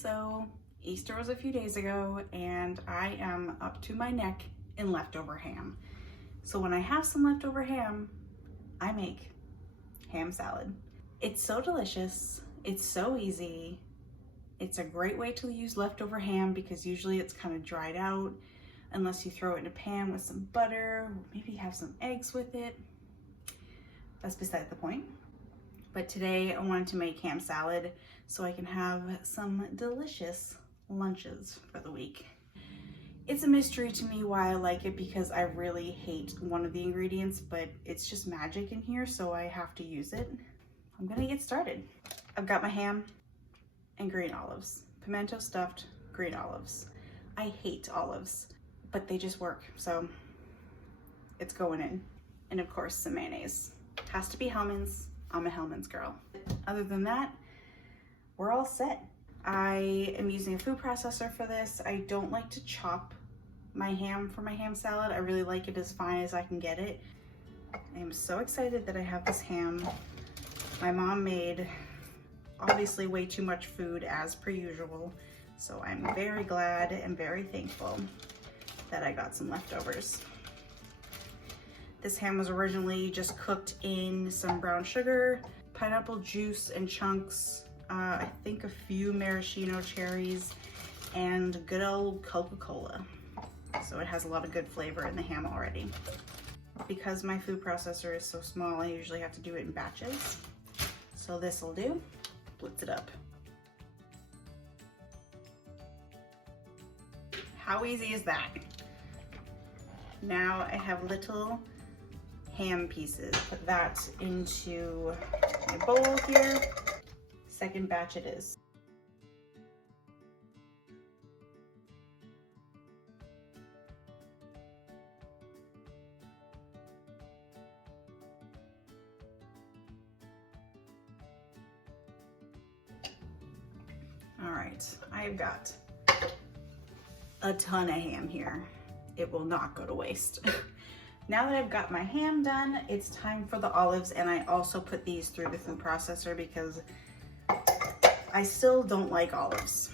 So Easter was a few days ago and I am up to my neck in leftover ham. So when I have some leftover ham, I make ham salad. It's so delicious. It's so easy. It's a great way to use leftover ham because usually it's kind of dried out unless you throw it in a pan with some butter, or maybe have some eggs with it. That's beside the point. But today I wanted to make ham salad so I can have some delicious lunches for the week. It's a mystery to me why I like it because I really hate one of the ingredients, but it's just magic in here, so I have to use it. I'm gonna get started. I've got my ham and green olives, pimento stuffed green olives. I hate olives, but they just work, so it's going in. And of course, some mayonnaise. Has to be Hellmann's. I'm a Hellmann's girl. Other than that, we're all set. I am using a food processor for this. I don't like to chop my ham for my ham salad. I really like it as fine as I can get it. I am so excited that I have this ham. My mom made obviously way too much food as per usual, so I'm very glad and very thankful that I got some leftovers. This ham was originally just cooked in some brown sugar, pineapple juice and chunks, I think a few maraschino cherries, and good old Coca-Cola. So it has a lot of good flavor in the ham already. Because my food processor is so small, I usually have to do it in batches. So this will do. Blitz it up. How easy is that? Now I have little ham pieces. Put that into my bowl here. Second batch it is. All right, I've got a ton of ham here. It will not go to waste. Now that I've got my ham done, it's time for the olives, and I also put these through the food processor because I still don't like olives.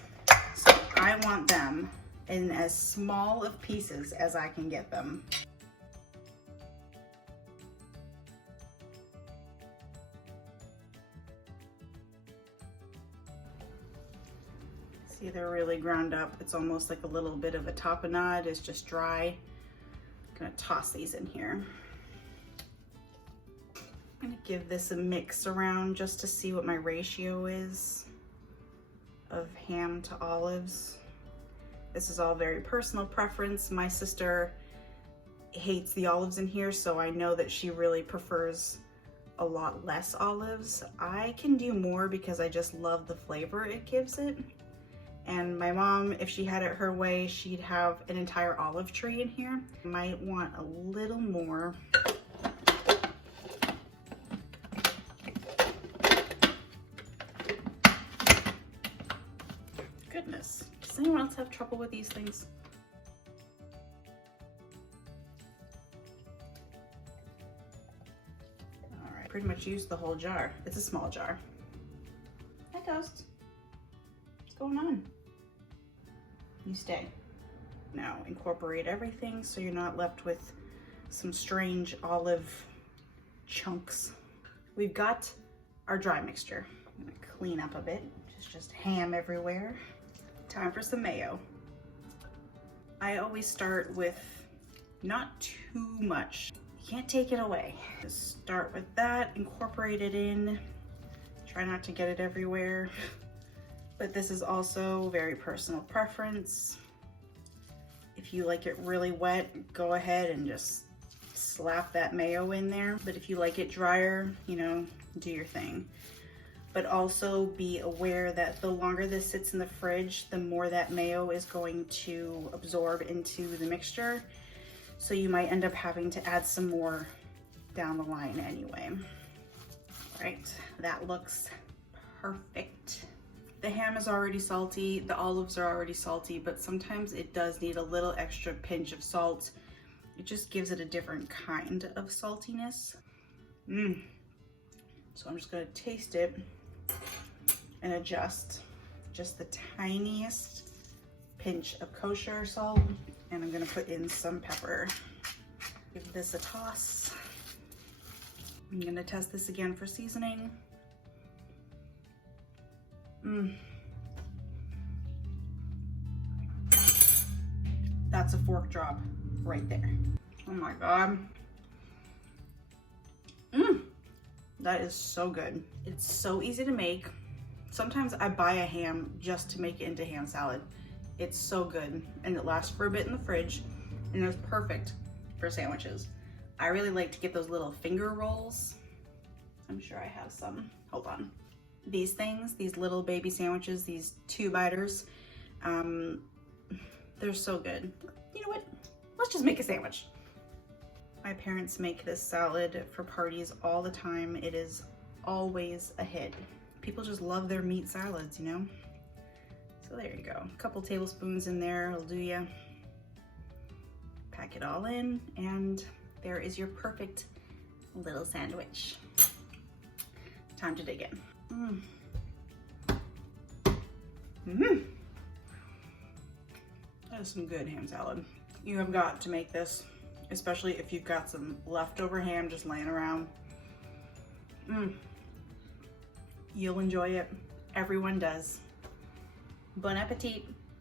So I want them in as small of pieces as I can get them. See, they're really ground up. It's almost like a little bit of a tapenade. It's just dry. I'm gonna toss these in here. I'm gonna give this a mix around just to see what my ratio is of ham to olives. This is all very personal preference. My sister hates the olives in here, so I know that she really prefers a lot less olives. I can do more because I just love the flavor it gives it. And my mom, if she had it her way, she'd have an entire olive tree in here. Might want a little more. Goodness, does anyone else have trouble with these things? All right, pretty much used the whole jar. It's a small jar. Hi, Ghost. What's going on? You stay. Now incorporate everything so you're not left with some strange olive chunks. We've got our dry mixture. I'm gonna clean up a bit. It's just ham everywhere. Time for some mayo. I always start with not too much. You can't take it away. Just start with that, incorporate it in. Try not to get it everywhere. But this is also very personal preference. If you like it really wet, go ahead and just slap that mayo in there. But if you like it drier, you know, do your thing. But also be aware that the longer this sits in the fridge, the more that mayo is going to absorb into the mixture. So you might end up having to add some more down the line anyway. All right, that looks perfect. The ham is already salty, the olives are already salty, but sometimes it does need a little extra pinch of salt. It just gives it a different kind of saltiness. So I'm just gonna taste it and adjust. just the tiniest pinch of kosher salt, and I'm gonna put in some pepper. Give this a toss. I'm gonna test this again for seasoning. That's a fork drop right there. Oh my God. That is so good. It's so easy to make. Sometimes I buy a ham just to make it into ham salad. It's so good, and it lasts for a bit in the fridge, and it's perfect for sandwiches. I really like to get those little finger rolls. I'm sure I have some. Hold on. These things, these little baby sandwiches, these 2-biters, they're so good. You know what? Let's just make a sandwich. My parents make this salad for parties all the time. It is always a hit. People just love their meat salads, you know? So there you go. A couple tablespoons in there will do ya. Pack it all in, and there is your perfect little sandwich. Time to dig in. That is some good ham salad. You have got to make this, especially if you've got some leftover ham just laying around. You'll enjoy it. Everyone does. Bon appetit.